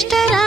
ಶ್ರೇಷ್ಠರ